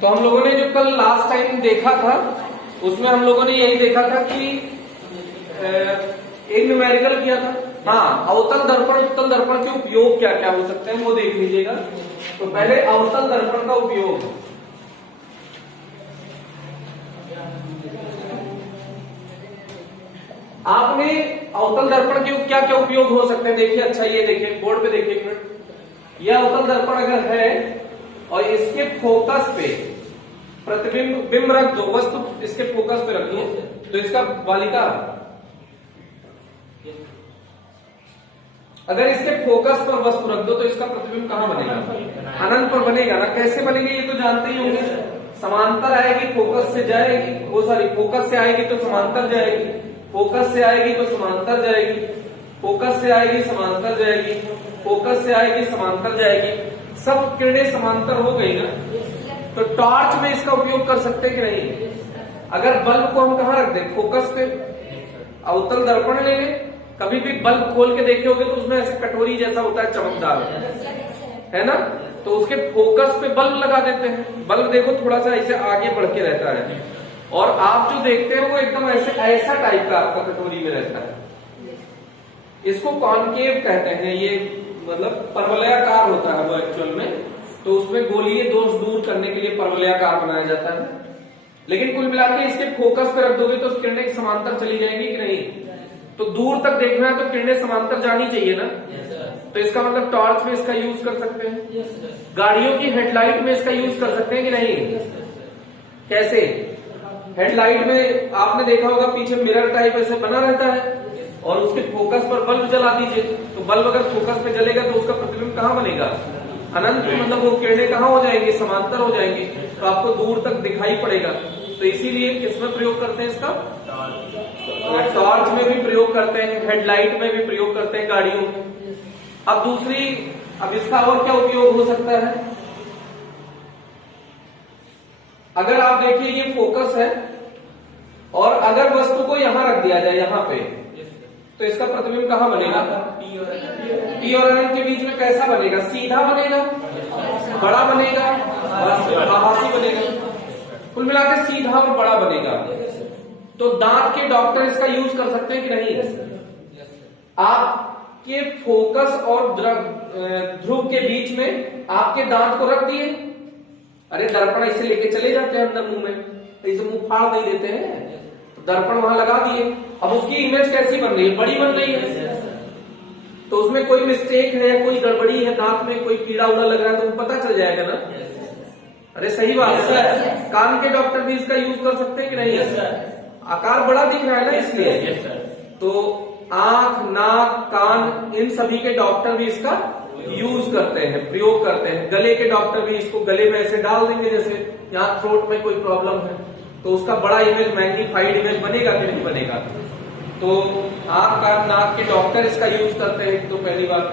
तो हम लोगों ने जो कल लास्ट टाइम देखा था उसमें हम लोगों ने यही देखा था कि एक न्यूमेरिकल किया था। हाँ, अवतल दर्पण उत्तल दर्पण के उपयोग क्या क्या हो सकते हैं वो देख लीजिएगा। तो पहले अवतल दर्पण का उपयोग, आपने अवतल दर्पण के क्या क्या उपयोग हो सकते हैं देखिए। अच्छा ये देखिए बोर्ड पे देखिए एक मिनट। यह अवतल दर्पण अगर है और इसके फोकस पे प्रतिबिंब बिंब रख दो, वस्तु इसके फोकस पे रख दो, तो इसका बालिका अगर इसके फोकस पर वस्तु रख दो तो इसका प्रतिबिंब कहां बनेगा? अनंत पर बनेगा ना। कैसे बनेगी ये तो जानते ही होंगे। समांतर आएगी, फोकस से जाएगी, वो सॉरी फोकस से आएगी तो समांतर जाएगी, फोकस से आएगी तो समांतर जाएगी, फोकस से आएगी समांतर जाएगी, फोकस से आएगी समांतर जाएगी। सब किरणें समांतर हो गई ना। तो टॉर्च में इसका उपयोग कर सकते हैं कि नहीं? अगर बल्ब को हम कहां रख दें? फोकस पे। अवतल दर्पण ले लें, कभी भी बल्ब खोल के देखे होगे तो उसमें ऐसे कटोरी जैसा होता है, चमकदार है ना। तो उसके फोकस पे बल्ब लगा देते हैं। बल्ब देखो थोड़ा सा ऐसे आगे बढ़ के रहता है और आप जो देखते हैं वो एकदम ऐसे ऐसा टाइप का आपका कटोरी में रहता है। इसको कॉनकेव कहते हैं। ये मतलब परवलयाकार होता है वो एक्चुअल में। तो उसमें गोलीय दोष दूर करने के लिए परवलयाकार बनाया जाता है। लेकिन कुल मिलाकर इसके फोकस पे रख दोगे तो किरणें समांतर चली जाएंगी कि नहीं? तो दूर तक देखना है तो किरणें समांतर जानी चाहिए ना। तो इसका मतलब टॉर्च में इसका यूज कर सकते हैं। गाड़ियों की हेडलाइट में इसका यूज कर सकते हैं कि नहीं? कैसे? हेडलाइट में आपने देखा होगा पीछे मिरर टाइप ऐसे बना रहता है और उसके फोकस पर बल्ब जला दीजिए, तो बल्ब अगर फोकस पे जलेगा तो उसका प्रतिबिंब कहां बनेगा? अनंत। मतलब वो किरणें कहां हो जाएंगी? समांतर हो जाएंगी। तो आपको दूर तक दिखाई पड़ेगा। तो इसीलिए किसमें प्रयोग करते हैं इसका? टॉर्च में भी प्रयोग करते हैं, हेडलाइट में भी प्रयोग करते हैं, गाड़ियों में। अब इसका और क्या उपयोग हो सकता है? अगर आप देखिए ये फोकस है और अगर वस्तु को यहां रख दिया जाए, यहां पे, तो इसका प्रतिबिंब कहां बनेगा? पी और अनंत के बीच में कैसा बनेगा? सीधा बनेगा, बड़ा बनेगा, आभासी बनेगा। कुल मिलाकर सीधा और बड़ा बनेगा। तो दांत के डॉक्टर इसका यूज कर सकते हैं कि नहीं? आपके फोकस और ध्रुव के बीच में आपके दांत को रख दिए। अरे दर्पण ऐसे लेके चले जाते हैं अंदर मुंह में, ऐसे मुंह फाड़ नहीं देते हैं। तो दर्पण वहां लगा दिए। अब उसकी इमेज कैसी बन रही है? बड़ी बन रही है। तो उसमें कोई मिस्टेक है या कोई गड़बड़ी है, दांत में कोई कीड़ा उड़ा लग रहा है तो वो पता चल जाएगा ना। अरे सही बात है। कान के डॉक्टर भी इसका यूज कर सकते हैं कि नहीं? आकार बड़ा दिख रहा है ना इसलिए। तो आंख, नाक, कान, इन सभी के डॉक्टर भी इसका यूज करते हैं, प्रयोग करते हैं। गले के डॉक्टर भी इसको गले में ऐसे डाल देंगे, जैसे यहाँ थ्रोट में कोई प्रॉब्लम है तो उसका बड़ा इमेज, मैग्नीफाइड इमेज बनेगा कि नहीं बनेगा? तो आंख, कान, नाक के डॉक्टर इसका यूज करते हैं। तो पहली बात,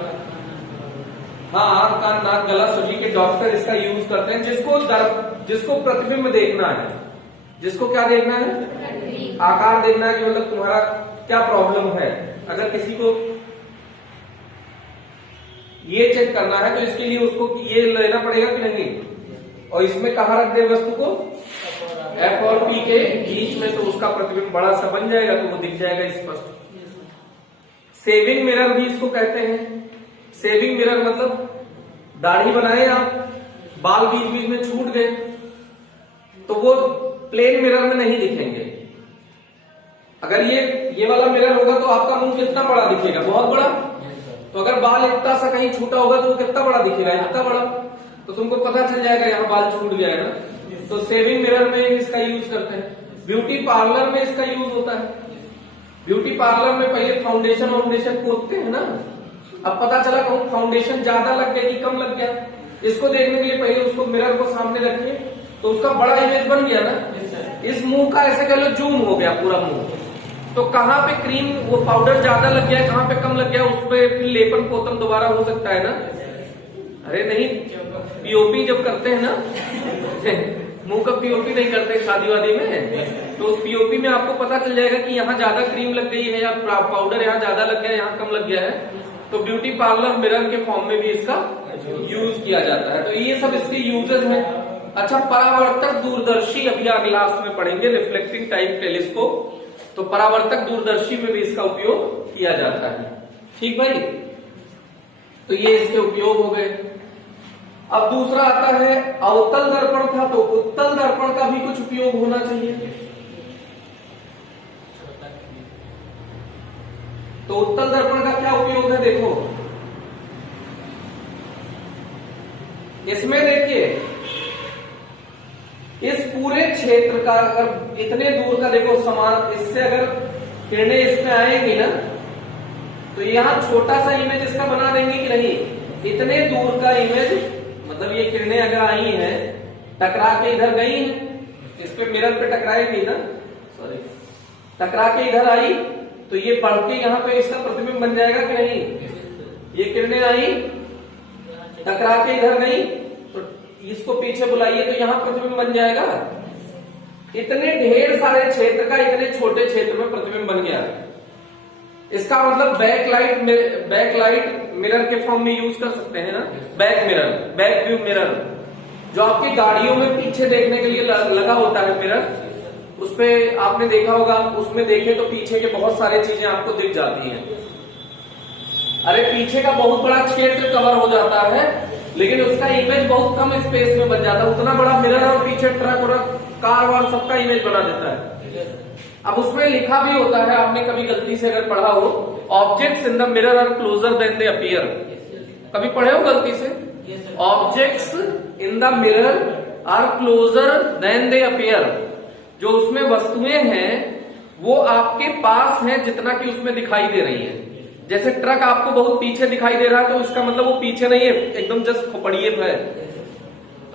हाँ, आंख, कान, नाक, गला सभी के डॉक्टर इसका यूज करते हैं। जिसको प्रतिबिंब देखना है, जिसको क्या देखना है? आकार देखना है कि मतलब तुम्हारा क्या प्रॉब्लम है। अगर किसी को ये चेक करना है तो इसके लिए उसको ये लेना पड़ेगा कि नहीं? और इसमें कहां रख दे वस्तु को? F और P के बीच में, तो उसका प्रतिबिंब बड़ा सा बन जाएगा, तो वो दिख जाएगा स्पष्ट। सेविंग मिरर भी इसको कहते हैं। सेविंग मिरर मतलब दाढ़ी बनाए आप, बाल बीच बीच में छूट गए तो वो प्लेन मिरर में नहीं दिखेंगे। अगर ये वाला मिरर होगा तो आपका मुंह कितना बड़ा दिखेगा? बहुत बड़ा। तो अगर बाल इतना सा कहीं छूटा होगा तो वो कितना बड़ा दिखेगा? इतना बड़ा। तो तुमको पता चल जाएगा यहाँ बाल छूट गया है ना। तो सेविंग मिरर में इसका यूज करते हैं। ब्यूटी पार्लर में इसका यूज होता है। ब्यूटी पार्लर में पहले फाउंडेशन पोतते हैं ना। अब पता चला कहूं फाउंडेशन ज्यादा लग गया कि कम लग गया, इसको देखने के लिए पहले उसको मिरर को सामने रखिए तो उसका बड़ा इमेज बन गया ना। इस मुंह का ऐसे कह लो जूम हो गया पूरा मुंह। तो कहाँ पे क्रीम, वो पाउडर ज्यादा लग गया, कहाँ पे कम लग गया, उस पर फिर लेपन पोतन दोबारा हो सकता है ना। अरे नहीं, पीओपी जब करते हैं ना मुंह का पीओपी नहीं करते शादी वादी में, तो उस पीओपी में आपको पता चल जाएगा कि यहाँ ज्यादा क्रीम लग गई है या पाउडर यहाँ ज्यादा लग गया, यहाँ कम लग गया है। तो ब्यूटी पार्लर मिरर के फॉर्म में भी इसका यूज किया जाता है। तो ये सब इसके यूजेस हैं। अच्छा, परावर्तक दूरदर्शी अभी आगे लास्ट में पढ़ेंगे, रिफ्लेक्टिंग टाइम टेलीस्कोप। तो परावर्तक दूरदर्शी में भी इसका उपयोग किया जाता है। ठीक भाई, तो ये इसके उपयोग हो गए। अब दूसरा आता है अवतल दर्पण था, तो उत्तल दर्पण का भी कुछ उपयोग होना चाहिए। तो उत्तल दर्पण का क्या उपयोग है, देखो इसमें देखिए, इस पूरे क्षेत्र का अगर इतने दूर का देखो समान, इससे अगर किरणें इसमें आएंगी ना, तो यहां छोटा सा इमेज इसका बना देंगे कि नहीं, इतने दूर का इमेज, मतलब ये किरणें अगर आई हैं, टकरा के इधर गई हैं, इस पे मिरर पे टकराएगी ना, सॉरी, टकरा के इधर आई, तो ये बढ़ के यहाँ पे इसका प्रतिबिंब बन जाएगा कि नहीं। ये किरणें आई, टकरा के इधर गई, तो इसको पीछे बुलाइए, तो यहाँ प्रतिबिंब बन जाएगा। इतने ढेर सारे क्षेत्र का इतने छोटे क्षेत्र में प्रतिबिंब बन गया। इसका मतलब बैकलाइट मिरर के फॉर्म में यूज कर सकते हैं ना, back mirror, back view mirror, जो आपकी गाड़ियों में पीछे देखने के लिए लगा होता है मिरर, उसपे आपने देखा होगा, उसमें देखे तो पीछे के बहुत सारी चीजें आपको दिख जाती हैं। अरे पीछे का बहुत बड़ा क्षेत्र कवर हो जाता है, लेकिन उसका इमेज बहुत कम स्पेस में बन जाता है। उतना बड़ा मिरर और पीछे ट्रक और कार वार सबका इमेज बना देता है। अब उसमें लिखा भी होता है, आपने कभी गलती से अगर पढ़ा हो, objects in the mirror are closer than they appear. कभी पढ़े हो गलती से, objects in the mirror are closer than they appear. जो उसमें वस्तुएं हैं वो आपके पास हैं जितना कि उसमें दिखाई दे रही है। जैसे ट्रक आपको बहुत पीछे दिखाई दे रहा है, तो इसका मतलब वो पीछे नहीं है, एकदम जस्ट खोपड़िए पे है।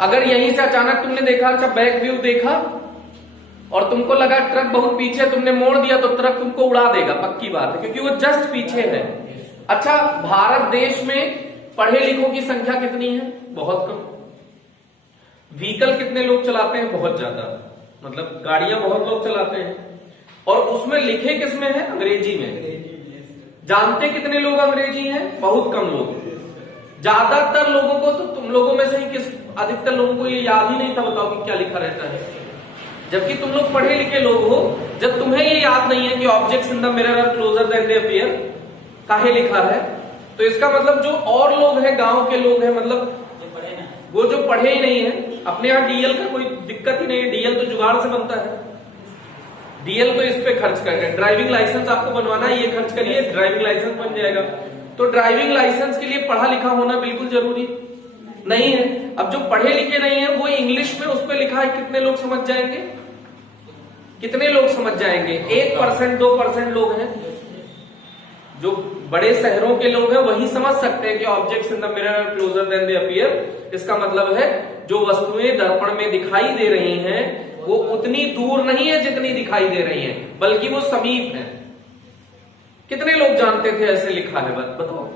अगर यहीं से अचानक तुमने देखा, अच्छा बैक व्यू देखा और तुमको लगा ट्रक बहुत पीछे, तुमने मोड़ दिया, तो ट्रक तुमको उड़ा देगा, पक्की बात है, क्योंकि वो जस्ट पीछे है। अच्छा, भारत देश में पढ़े लिखों की संख्या कितनी है? बहुत कम। व्हीकल कितने लोग चलाते हैं? बहुत ज्यादा, मतलब गाड़ियां बहुत लोग चलाते हैं, और उसमें लिखे किसमें है? अंग्रेजी में। जानते कितने लोग अंग्रेजी हैं? बहुत कम लोग। ज्यादातर लोगों को तो, तुम लोगों में से ही किस, अधिकतर लोगों को ये याद ही नहीं था, बताओ कि क्या लिखा रहता है। जबकि तुम लोग पढ़े लिखे लोग हो, जब तुम्हें ये याद नहीं है कि objects in the mirror are closer than they appear काहे लिखा है, तो इसका मतलब जो और लोग हैं, गांव के लोग हैं, मतलब वो जो पढ़े ही नहीं है, अपने यहाँ डीएल का कोई दिक्कत ही नहीं है, डीएल तो जुगाड़ से बनता है। डीएल तो इस पे खर्च करके, ड्राइविंग लाइसेंस आपको बनवाना है, ये खर्च करिए, ड्राइविंग लाइसेंस बन जाएगा। तो ड्राइविंग लाइसेंस के लिए पढ़ा लिखा होना बिल्कुल जरूरी नहीं है। अब जो पढ़े लिखे नहीं है, वो इंग्लिश में उस पर लिखा है, कितने लोग समझ जाएंगे? कितने लोग समझ जाएंगे? 1% 2% लोग हैं। जो बड़े शहरों के लोग हैं वही समझ सकते हैं कि objects in the mirror are closer than they appear. इसका मतलब है जो वस्तुएं दर्पण में दिखाई दे रही हैं वो उतनी दूर नहीं है जितनी दिखाई दे रही हैं, बल्कि वो समीप है। कितने लोग जानते थे ऐसे लिखा है? बताओ,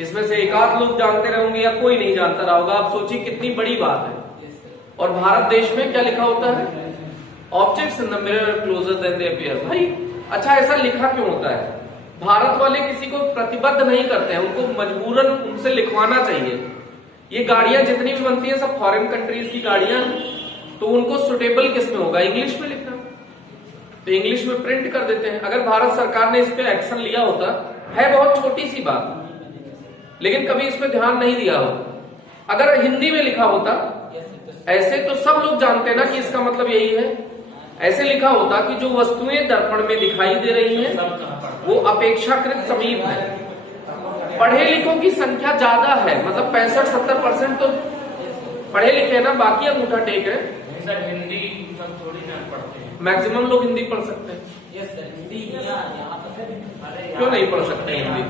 इसमें से एक आध लोग जानते रहेंगे या कोई नहीं जानता रहा होगा। आप सोचिए कितनी बड़ी बात है। और भारत देश में क्या लिखा होता है? Objects in the mirror are closer than they appear. भाई अच्छा, ऐसा लिखा क्यों होता है? भारत वाले किसी को प्रतिबद्ध नहीं करते हैं, उनको मजबूरन उनसे लिखवाना चाहिए। ये गाड़ियां जितनी भी बनती हैं सब फॉरेन कंट्रीज की गाड़ियां, तो उनको सुटेबल किस में होगा? इंग्लिश में लिखना, तो इंग्लिश में प्रिंट कर देते हैं। अगर भारत सरकार ने इस पे एक्शन लिया होता, है बहुत छोटी सी बात, लेकिन कभी इस पे ध्यान नहीं दिया होता। अगर हिंदी में लिखा होता ऐसे, तो सब लोग जानते हैं ना कि इसका मतलब यही है। ऐसे लिखा होता कि जो वस्तुएं दर्पण में दिखाई दे रही हैं वो अपेक्षाकृत समीप है। पढ़े लिखों की संख्या ज्यादा है, मतलब 65-70% तो पढ़े लिखे ना, बाकी अंगूठा टेक है। सर हिंदी सब थोड़ी ना पढ़ते हैं, मैक्सिमम लोग हिंदी पढ़ सकते हैं। क्यों नहीं पढ़ सकते हिंदी?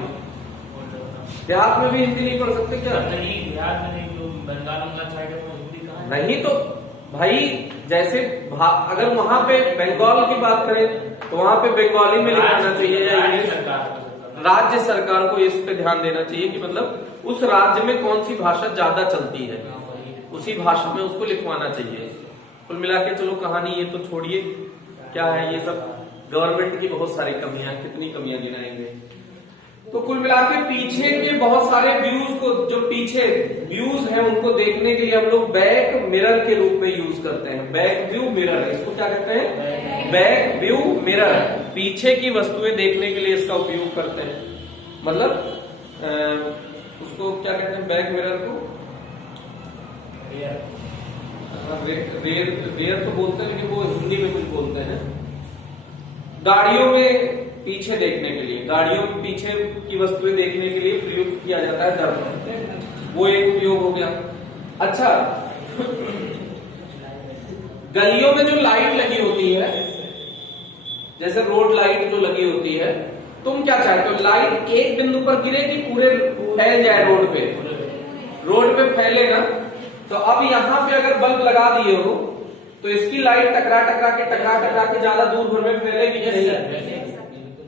देहात में भी हिंदी नहीं पढ़ सकते क्या? नहीं, देहात में नहीं, जो बंगाल साइड है वो हिंदी कहाँ है? नहीं तो भाई, जैसे अगर वहां पे बंगाल की बात करें तो वहां पे बंगाली में लिखाना चाहिए या इंग्लिश। राज्य सरकार को इस पे ध्यान देना चाहिए कि मतलब उस राज्य में कौन सी भाषा ज्यादा चलती है, उसी भाषा में उसको लिखवाना चाहिए। कुल मिला के चलो कहानी ये तो छोड़िए, क्या है ये सब गवर्नमेंट की बहुत सारी कमियां, कितनी कमियां गिनाएंगे। तो कुल मिला के पीछे के बहुत सारे व्यूज को, जो पीछे व्यूज हैं उनको देखने के लिए हम लोग बैक मिरर के रूप में यूज करते हैं। बैक व्यू मिरर, इसको क्या कहते हैं? Back view mirror. पीछे की वस्तुएं देखने के लिए इसका उपयोग करते हैं। मतलब उसको क्या कहते हैं? बैक मिरर को रेयर तो बोलते हैं, लेकिन वो हिंदी में कुछ बोलते हैं। गाड़ियों में पीछे देखने के लिए, गाड़ियों में पीछे की वस्तुएं देखने के लिए प्रयोग किया जाता है दर्पण। वो एक उपयोग हो गया। अच्छा, गलियों में जो लाइट लगी होती है, जैसे रोड लाइट जो लगी होती है, तुम क्या चाहते हो? लाइट एक बिंदु पर गिरे कि पूरे फैल जाए रोड पे? रोड पे फैले ना। तो अब यहां पे अगर बल्ब लगा दिए हो तो इसकी लाइट टकरा टकरा के ज्यादा दूर भर में फैलेगी कि नहीं?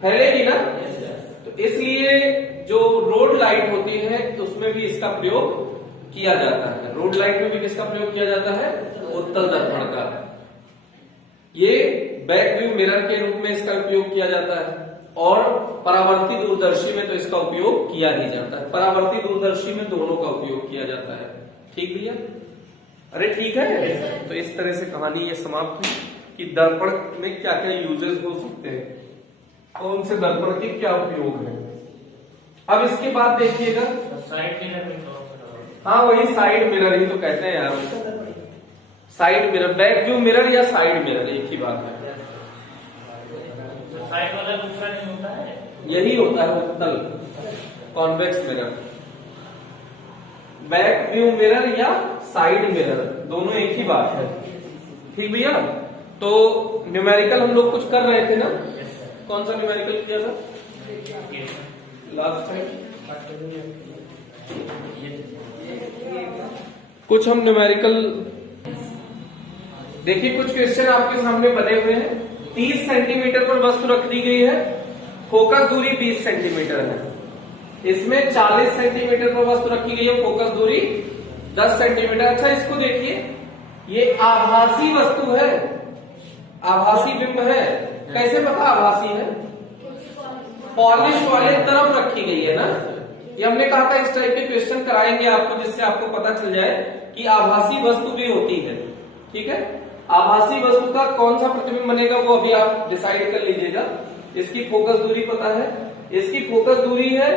फैलेगी ना। तो इसलिए जो रोड लाइट होती है तो उसमें भी इसका प्रयोग किया जाता है। रोड लाइट में भी किसका प्रयोग किया जाता है? उत्तल दर्पण का। ये बैक व्यू मिरर के रूप में इसका उपयोग किया जाता है। और परावर्ती दूरदर्शी में तो इसका उपयोग किया ही जाता है। परावर्ती दूरदर्शी में दोनों का उपयोग किया जाता है। ठीक भैया? अरे ठीक है। तो इस तरह से कहानी ये समाप्त हुई कि दर्पण में क्या क्या यूजेस हो सकते हैं, कौन से दर्पण के क्या उपयोग है। अब इसके बाद देखिएगा साइड मिरर। हाँ, वही साइड मिरर ही तो कहते हैं यार। Side mirror, back view mirror या साइड मिरर एक ही बात है। साइड वाला दूसरा नहीं होता है? यही होता है उत्तल convex mirror. Back view mirror या साइड मिरर दोनों एक ही बात है। ठीक भैया? तो न्यूमेरिकल हम लोग कुछ कर रहे थे ना? कौन सा न्यूमेरिकल किया था लास्ट टाइम? कुछ हम न्यूमेरिकल देखिए, कुछ क्वेश्चन आपके सामने बने हुए हैं। 30 सेंटीमीटर पर वस्तु रख दी गई है, फोकस दूरी 20 सेंटीमीटर है। इसमें 40 सेंटीमीटर पर वस्तु रखी गई है, फोकस दूरी 10 सेंटीमीटर। अच्छा, इसको देखिए, ये आभासी वस्तु है, आभासी बिंब है। कैसे पता आभासी है? पॉलिश वाले तरफ रखी गई है ना। ये हमने कहा था इस टाइप के क्वेश्चन कराएंगे आपको, जिससे आपको पता चल जाए कि आभासी वस्तु भी होती है। ठीक है? आभासी वस्तु का कौन सा प्रतिबिंब बनेगा वो अभी आप डिसाइड कर लीजिएगा। इसकी फोकस दूरी पता है, इसकी फोकस दूरी है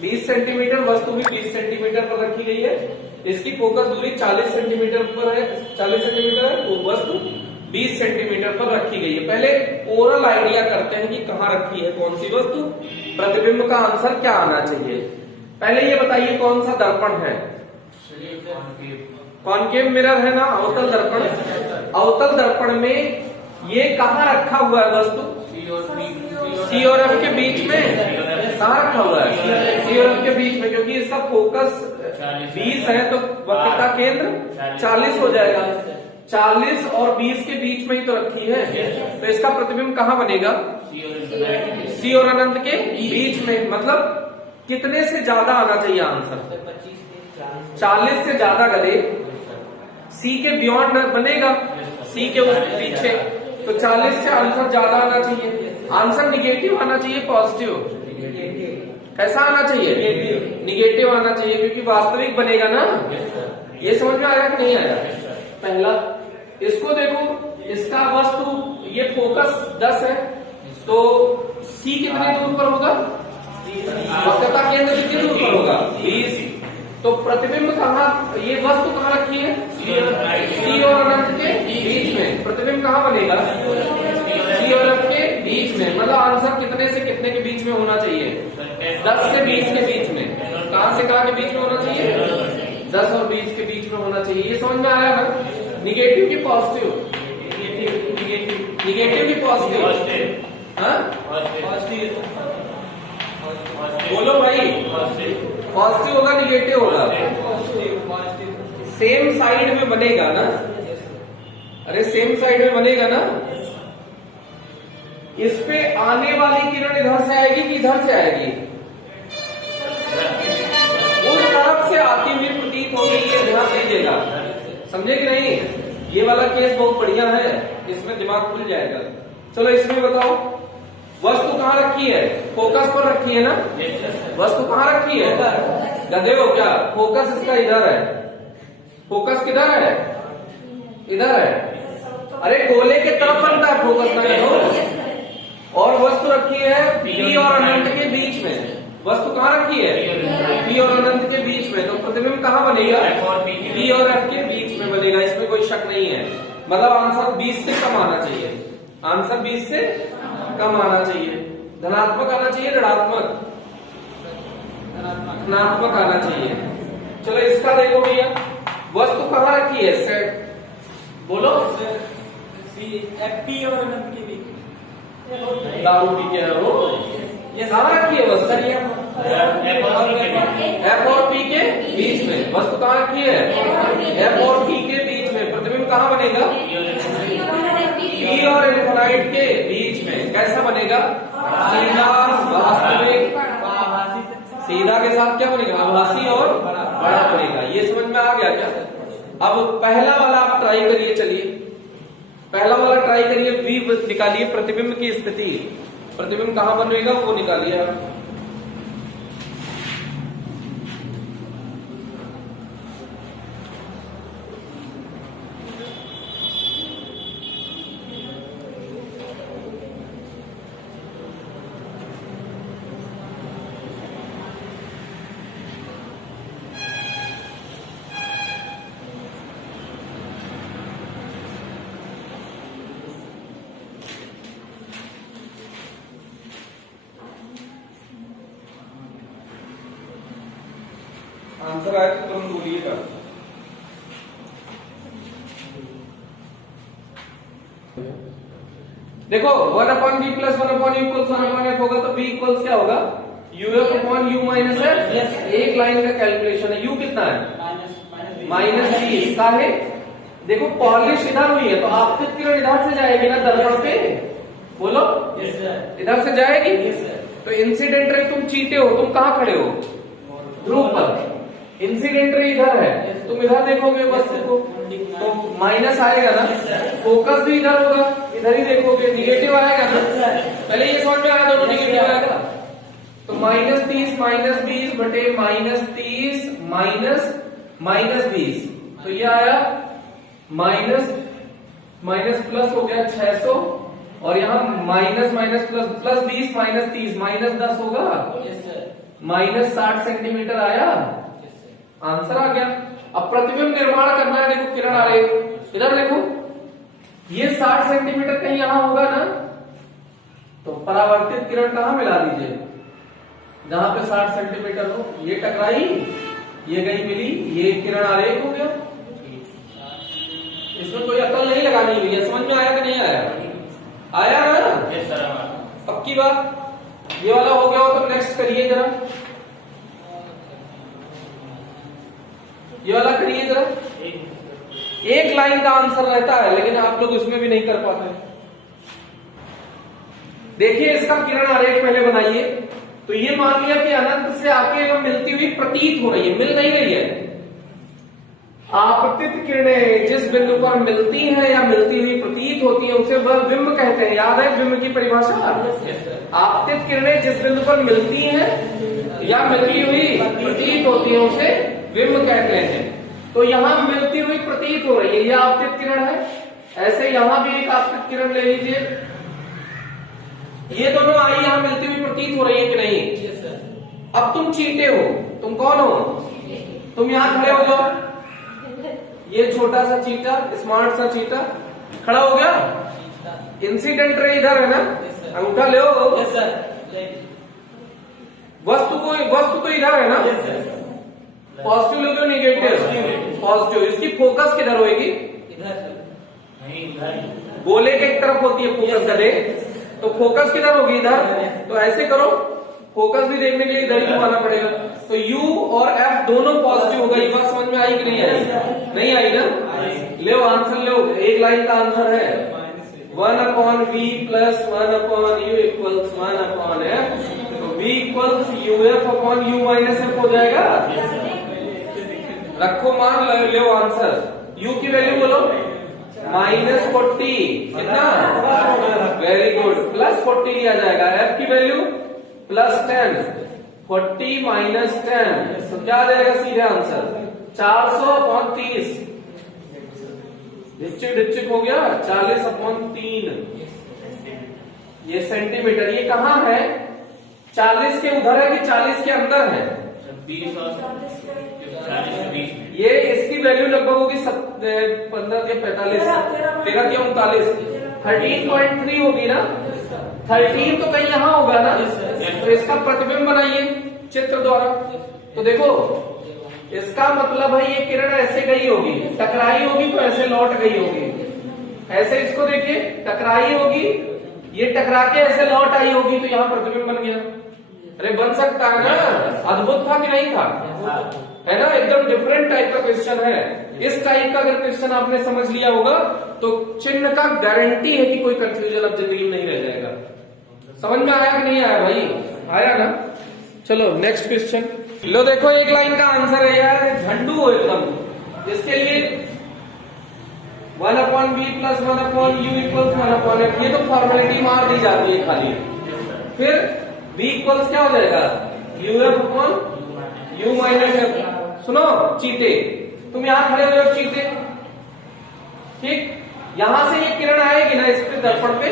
20 सेंटीमीटर, वस्तु भी 20 सेंटीमीटर पर रखी गई है। इसकी फोकस दूरी 40 सेंटीमीटर पर है, 40 सेंटीमीटर है, वो वस्तु 20 सेंटीमीटर पर रखी गई है। पहले ओरल आइडिया करते हैं कि कहाँ रखी है कौन सी वस्तु, प्रतिबिंब का आंसर क्या आना चाहिए। पहले ये बताइए कौन सा दर्पण है? कॉनकेव मिरर है ना, अवतल दर्पण। अवतल दर्पण में ये कहाँ रखा हुआ है वस्तु? सी और एफ के बीच में। कहाँ रखा हुआ है? सी और एफ के बीच में, क्योंकि इसका फोकस 20 है तो वक्र का केंद्र 40 हो जाएगा। 40 और 20 के बीच में ही तो रखी है, तो इसका प्रतिबिंब कहाँ बनेगा? सी और अनंत के बीच में। मतलब कितने से ज्यादा आना चाहिए आंसर? 40 से ज्यादा गले सी के बियॉन्ड बनेगा, सी के उस पीछे, तो 40 से आंसर ज्यादा आना चाहिए। आंसर निगेटिव आना चाहिए, पॉजिटिव? कैसा आना चाहिए? निगेटिव आना चाहिए, क्योंकि वास्तविक बनेगा ना। ये समझ में आया कि नहीं आया? पहला इसको देखो, इसका वस्तु ये फोकस 10 है, तो सी कितने दूर पर होगा? वक्रता केंद्र कितने दूर पर होगा? 20। तो प्रतिबिंब कहाँ, ये वस्तु कहाँ रखी है? सी और अनंत के बीच में। प्रतिबिंब कहाँ बनेगा? सी और एफ के बीच में। मतलब आंसर कितने से कितने के बीच में होना चाहिए? 10 से 20 के बीच में। कहाँ से कहाँ के बीच में होना चाहिए? 10 और 20 के बीच में होना चाहिए। ये समझ में आया ना? निगेटिव की पॉजिटिव? निगेटिव की पॉजिटिव? हाँ, बोलो भाई। पॉजिटिव होगा निगेटिव होगा? सेम साइड में बनेगा ना। अरे सेम साइड में बनेगा ना। इस पे आने वाली किरण इधर से आएगी कि इधर से आएगी? उस तरफ से आती हुई प्रतीत होगी, ये ध्यान दीजिएगा। समझे कि नहीं? ये वाला केस बहुत बढ़िया है, इसमें दिमाग खुल जाएगा। चलो इसमें बताओ, वस्तु कहाँ रखी है? फोकस पर रखी है ना? Yes sir. वस्तु कहाँ रखी है? गधे हो क्या? फोकस इसका इधर है। फोकस किधर है? इधर है। अरे गोले के तरफ बनता है फोकस नहीं हो। और वस्तु रखी है P और अनंत के बीच में। वस्तु कहाँ रखी है? P और अनंत के बीच में। तो प्रतिबिंब कहाँ बनेगा? P और F के बीच में बनेगा, इसमें कोई शक नहीं है। मतलब आंसर 20 से कम आना चाहिए। आंसर 20 से कम आना चाहिए। धनात्मक आना चाहिए, ऋणात्मक? धनात्मक आना चाहिए। चलो इसका देखो भैया, वस्तु कहाँ रखी है? सेट बोलो। P और अनंत के बीच। दारू पी के हो ये कहाँ रखी है वस्तु? F और P के बीच में। वस्तु कहाँ रखी है? F और P के बीच में। प्रतिबिंब कहाँ बनेगा? P और इनफिनाइट के बीच में। कैसा बनेगा? सीधा, वास्तविक। सीधा के साथ क्या बनेगा? आभासी और बड़ा बनेगा। ये समझ में आ गया क्या? अब पहला वाला आप ट्राई करिए। चलिए पहला वाला ट्राई करिए। V निकालिए, प्रतिबिंब की स्थिति। प्रतिबिंब कहाँ बनेगा वो निकालिए आप। आंसर आए तो तुरंत बोलिएगा। देखो 1/v plus 1/u equals 1/f होगा तो v इक्वल्स क्या होगा? uf upon u minus f। एक लाइन का कैलकुलेशन है। u कितना है? -20 का है। देखो पॉलिश इधर हुई है तो आपतित किरण इधर से जाएगी ना दर्पण पे? बोलो। इधर से जाएगी। तो इंसिडेंट रे तुम चीते हो, तुम कहाँ खड़े हो? ध्रुव पर। इंसिडेंट रे इधर है, तुम इधर देखोगे वस्तु को तो माइनस आएगा ना। फोकस भी इधर होगा, इधर ही देखोगे, निगेटिव आएगा ना। पहले ये समझ में आया दोनों निगेटिव आएगा। तो -30 -20 बटे -30 -20। तो ये आया माइनस प्लस हो गया 600 और यहाँ माइनस प्लस 20 -30 -10 होगा -60 सेंटीमीटर आया। आंसर आ गया। अब प्रतिबिंब निर्माण करना है। देखो किरण आ रही है, इधर देखो ये 60 सेंटीमीटर कहीं यहां होगा ना। तो परावर्तित किरण कहां मिला दीजिए? जहां पे 60 सेंटीमीटर हो। ये टकराई, ये गई मिली, ये किरण आरेख हो गया। इसमें कोई अकल नहीं लगानी भैया। समझ में आया कि नहीं आया? आया ना? पक्की बात। ये वाला हो गया हो तो नेक्स्ट करिए जरा। ये वाला करिए जरा। एक लाइन का आंसर रहता है लेकिन आप लोग उसमें भी नहीं कर पाते। देखिए इसका किरण आरेख पहले बनाइए। तो ये मान लिया कि अनंत से आके वो मिलती हुई प्रतीत हो रही है, मिल नहीं रही है। आपतित किरणें जिस बिंदु पर मिलती हैं या मिलती हुई प्रतीत होती है उसे वह बिंब कहते हैं। याद है बिंब की परिभाषा? आपतित किरणें जिस बिंदु पर मिलती हैं या मिलती हुई प्रतीत होती है उसे बिंब कहते हैं। तो यहां मिलती हुई प्रतीत हो रही है, यह आपतित किरण है। ऐसे यहां भी एक आपतित किरण ले लीजिए। ये दोनों आई यहां मिलती हुई प्रतीत हो रही है कि नहीं? अब तुम चीते हो। तुम कौन हो? तुम यहां खड़े हो जाओ। ये छोटा सा चीटा, स्मार्ट सा चीटा खड़ा हो गया। इंसिडेंट रे इधर है ना, अंगूठा ले वस्तु तो इधर है ना। पॉजिटिव लोगे निगेटिव? पॉजिटिव। इसकी फोकस किधर होगी? गोले के तरफ होती है फोकस गधे। तो फोकस किधर होगी? इधर। तो ऐसे करो, फोकस भी देखने के लिए इधर ही घुमाना पड़ेगा। तो U और F दोनों पॉजिटिव होगा। ये बात समझ में आई कि नहीं आई? नहीं आई ना? ले आंसर लो। एक लाइन का आंसर है 1/v plus 1/u equals 1/f। तो v equals uf upon u minus f हो जाएगा। रखो मान लो आंसर। u की वैल्यू बोलो -40 कितना, वेरी गुड, +40 लिया जाएगा। एफ की वैल्यू +10, 40 - 10 तो क्या आ जाएगा सीधे आंसर 400/30। डिच्चिक हो गया 40/3 ये सेंटीमीटर। ये कहाँ है, 40 के उधर है कि 40 के अंदर है? 20 और 40 के बीच में। ये इसकी वैल्यू लगभग होगी 15 के 45, 13 के 39, 13.3 होगी ना। 13 तो कहीं यहाँ होगा ना, तो इसका प्रतिबिंब बनाइए चित्र द्वारा। तो देखो इसका मतलब है ये किरण ऐसे गई होगी, टकराई होगी तो ऐसे लौट गई होगी, ऐसे इसको देखिए टकराई होगी, ये टकरा के ऐसे लौट आई होगी, तो यहाँ प्रतिबिंब बन गया। अरे बन सकता है ना, अद्भुत था कि नहीं था, है ना, एकदम डिफरेंट टाइप का क्वेश्चन है। इस टाइप का अगर क्वेश्चन आपने समझ लिया होगा तो चिन्ह का गारंटी है कि कोई कंफ्यूजन अब जिंदगी में नहीं रह जाएगा। समझ में आया कि नहीं आया भाई, आया ना। चलो नेक्स्ट क्वेश्चन लो, देखो एक लाइन का आंसर है यार, झंडू हो एकदम। इसके लिए 1/v + 1/u = 1/f, ये तो फॉर्मेलिटी मार दी जाती है खाली। फिर v इक्वल्स क्या हो जाएगा, uf/u - f। सुनो चीते, तुम यहां खड़े हो जाओ चीते, ठीक, यहां से ये किरण आएगी ना इस पे दर्पण पे,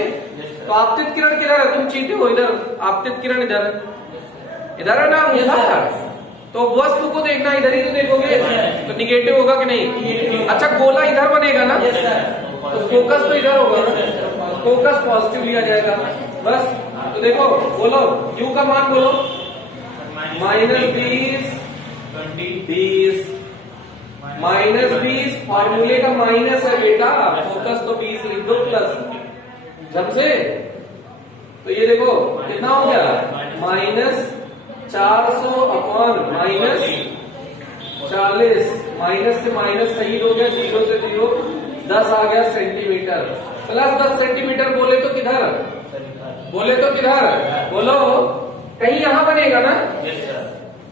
तो आपतित किरण किधर है, तुम चीते हो इधर, आपतित किरण इधर है, इधर है ना उधर, तो वस्तु को देखना इधर ही तो देखोगे, तो निगेटिव होगा कि नहीं। अच्छा गोला इधर बनेगा ना, तो फोकस तो इधर होगा ना, फोकस पॉजिटिव लिया जाएगा बस। तो देखो बोलो u का मान बोलो, -20 -20 फॉर्मूले का माइनस है बेटा, फोकस तो 20 लिख दो प्लस जब से, तो ये देखो कितना हो गया, -400/-40, माइनस से माइनस शहीद हो गया, 0 से 0 10 आ गया सेंटीमीटर, +10 सेंटीमीटर। बोले तो किधर, बोले तो किधर, बोलो कहीं यहां बनेगा ना,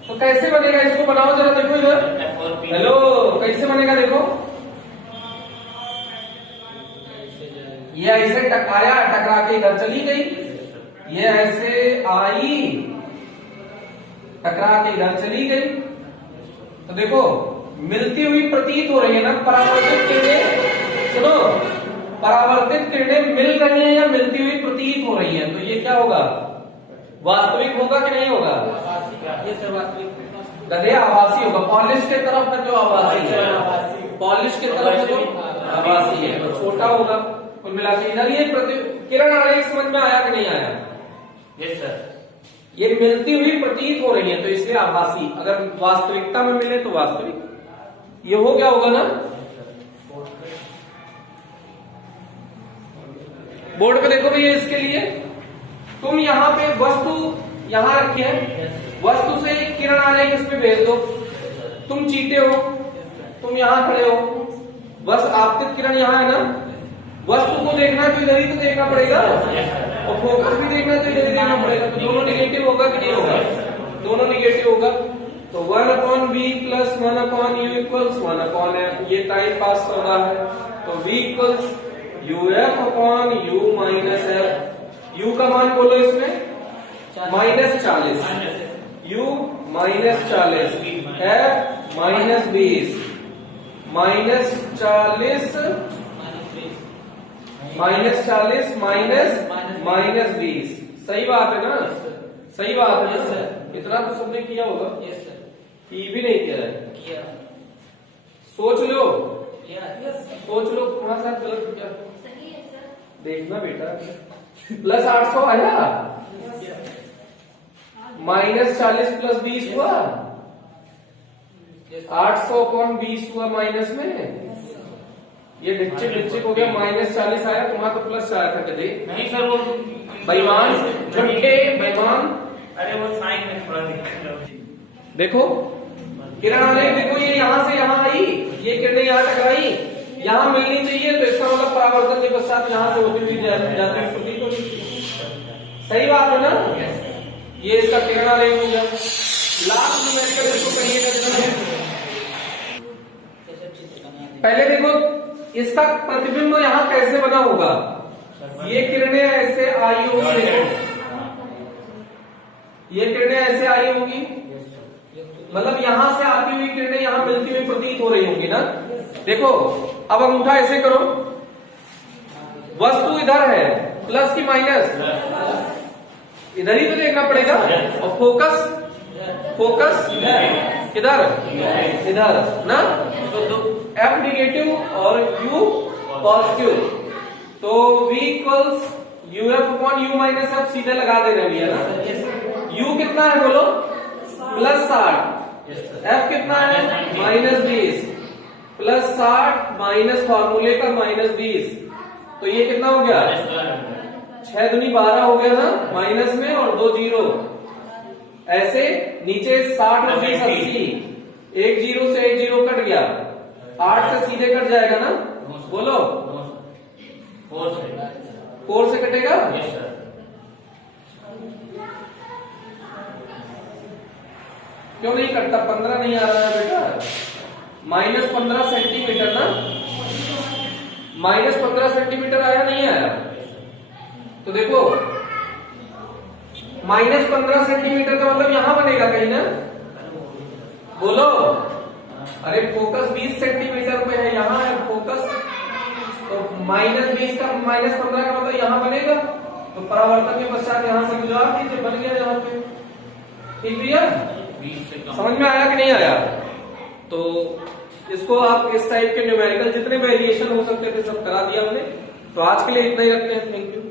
तो कैसे बनेगा, इसको बनाओ जरा, देखो इधर, हेलो कैसे बनेगा देखो, ये ऐसे टकराया, टकरा के इधर चली गई, ये ऐसे आई टकरा के इधर चली गई, तो देखो मिलती हुई प्रतीत हो रही है ना, परावर्तित किरणें, सुनो परावर्तित किरणें मिल रही हैं या मिलती हुई प्रतीत हो रही हैं, तो ये क्या होगा, वास्तविक होगा कि नहीं होगा, ये सब वास्तविक गधे आभासी होगा, पॉलिश के तरफ का जो आभासी है, पॉलिश के तरफ जो आभासी है तो छोटा होगा। कुल मिला के इधर ये किरण आ रही, समझ में आया कि नहीं आया, यस सर, ये मिलती हुई प्रतीत हो रही है तो इसलिए आभासी, अगर वास्तविकता में मिले तो वास्तविक, ये हो गया होगा ना। बोर्ड पे देखो भैया, इसके लिए तुम यहाँ पे वस्तु यहाँ रखी है, वस्तु से एक किरण आ रही है, इसमें भेज दो, तुम चीते हो, तुम यहाँ खड़े हो, बस आपतित किरण यहाँ है ना, वस्तु को देखना है तो इधर ही तो देखना पड़ेगा, और फोकस भी देखना है तो इधर ही देखना पड़ेगा, तो दोनों निगेटिव होगा कि नहीं होगा, दोनों निगेटिव होगा, तो 1/v + 1/u = 1/f, ये टाइम पास हो रहा है, तो v = uf/u - f, u का मान बोलो इसमें -40, u -40, f -20, -40 -20, सही बात है ना, सही बात है ना, इतना तो सबने किया होगा, यस सर, ये भी नहीं किया है, किया, सोच लो, यस सोच लो थोड़ा सा गलत क्या, सही है सर, देखना बेटा, +800 आया, -40 + 20 हुआ, 800/20 हुआ माइनस में, ये डिच्चिक हो गया, -40 आया, तुम्हारा तो प्लस आया था कदे, नहीं सर वो बेईमान झूठे बेईमान। अरे वो साइन में थोड़ा दिक्कत है। देखो किरण आ रही, देखो ये यहाँ से यहाँ आई, ये किरणें यहाँ टकराई, यहाँ मिलनी चाहिए, तो इसका मतलब परावर्तन के पश्चात यहाँ से होती हुई जाती हुई प्रतीत होनी चाहिए, सही बात है ना। ये इसका किरण आ रही हो गया, लास्ट न्यूमेरिकल इसको कहिएगा जरा, पहले देखो इसका प्रतिबिंब यहाँ कैसे बना होगा? ये किरणें ऐसे आई होंगी, ये किरणें ऐसे आई होंगी, मतलब यहां से आती हुई किरणें यहां मिलती हुई प्रतीत हो रही होंगी ना। देखो अब अंगूठा ऐसे करो, वस्तु इधर है, प्लस की माइनस, इधर ही तो देखना पड़ेगा। और फोकस किधर? इधर ना। तो F निगेटिव और U पॉजिटिव, तो V equals UF upon U minus F सीधे लगा दे रहे भैया ना। U कितना है बोलो? +60, F कितना है? -20, +60 माइनस फॉर्मूले का -20, तो ये कितना हो गया? 6 दूनी 12 हो गया ना, माइनस में और 2 जीरो, ऐसे नीचे 60 और 20 80, एक जीरो से एक जीरो कट गया, 8 से सीधे कट जाएगा ना। बोलो 4 से कटेगा। क्यों नहीं कटता? 15 नहीं आ रहा है बेटा, -15 सेंटीमीटर ना, -15 सेंटीमीटर आया नहीं आया? तो देखो -15 सेंटीमीटर का मतलब यहां बनेगा कहीं ना। बोलो, अरे फोकस 20 सेंटीमीटर पे है, यहां है फोकस, तो -20 का -15 का मतलब यहां बनेगा। तो परावर्तन के पश्चात यहां से गुजार दीजिए, बन गया यहाँ पे। ठीक भैया, समझ में आया कि नहीं आया? तो इसको आप इस टाइप के न्यूमेरिकल जितने वेरिएशन हो सकते थे सब करा दिया हमने। तो आज के लिए इतना ही रखते हैं। Thank you.